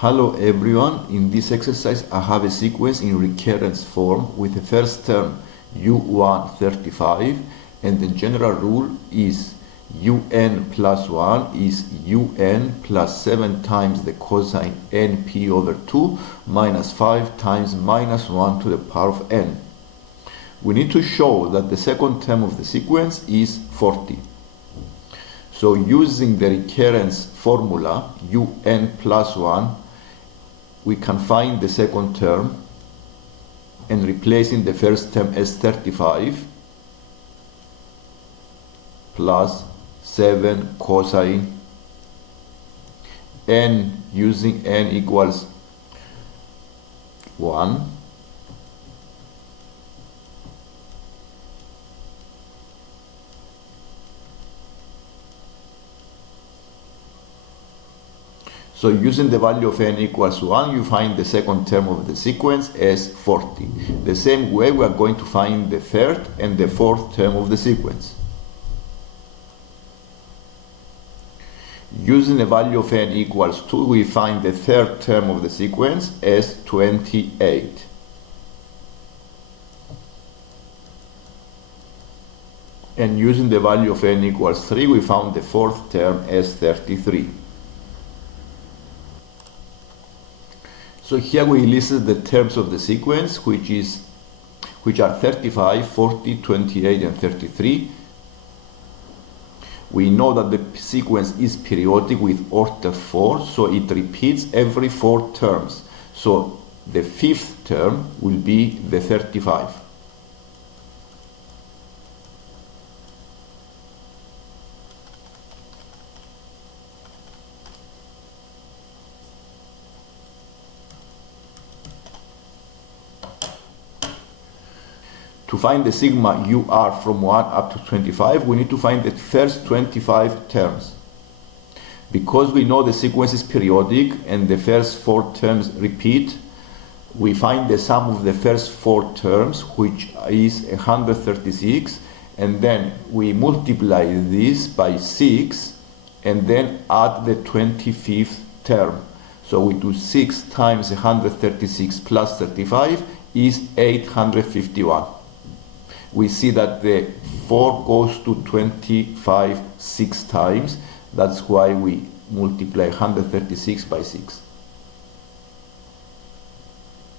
Hello everyone, in this exercise I have a sequence in recurrence form with the first term u135 and the general rule is un plus 1 is un plus 7 times the cosine np over 2 minus 5 times minus 1 to the power of n. We need to show that the second term of the sequence is 40. So using the recurrence formula un plus 1, we can find the second term and replacing the first term as 35 plus 7 cosine n, using n equals 1 So using the value of n equals 1, you find the second term of the sequence as 40. The same way we are going to find the third and the fourth term of the sequence. Using the value of n equals 2, we find the third term of the sequence as 28. And using the value of n equals 3, we found the fourth term as 33. So here we listed the terms of the sequence, which are 35, 40, 28, and 33. We know that the sequence is periodic with order 4, so it repeats every 4 terms. So the fifth term will be the 35. To find the sigma UR from 1 up to 25, we need to find the first 25 terms. Because we know the sequence is periodic and the first 4 terms repeat, we find the sum of the first 4 terms, which is 136, and then we multiply this by 6 and then add the 25th term. So we do 6 times 136 plus 35 is 851. We see that the 4 goes to 25 6 times. That's why we multiply 136 by 6.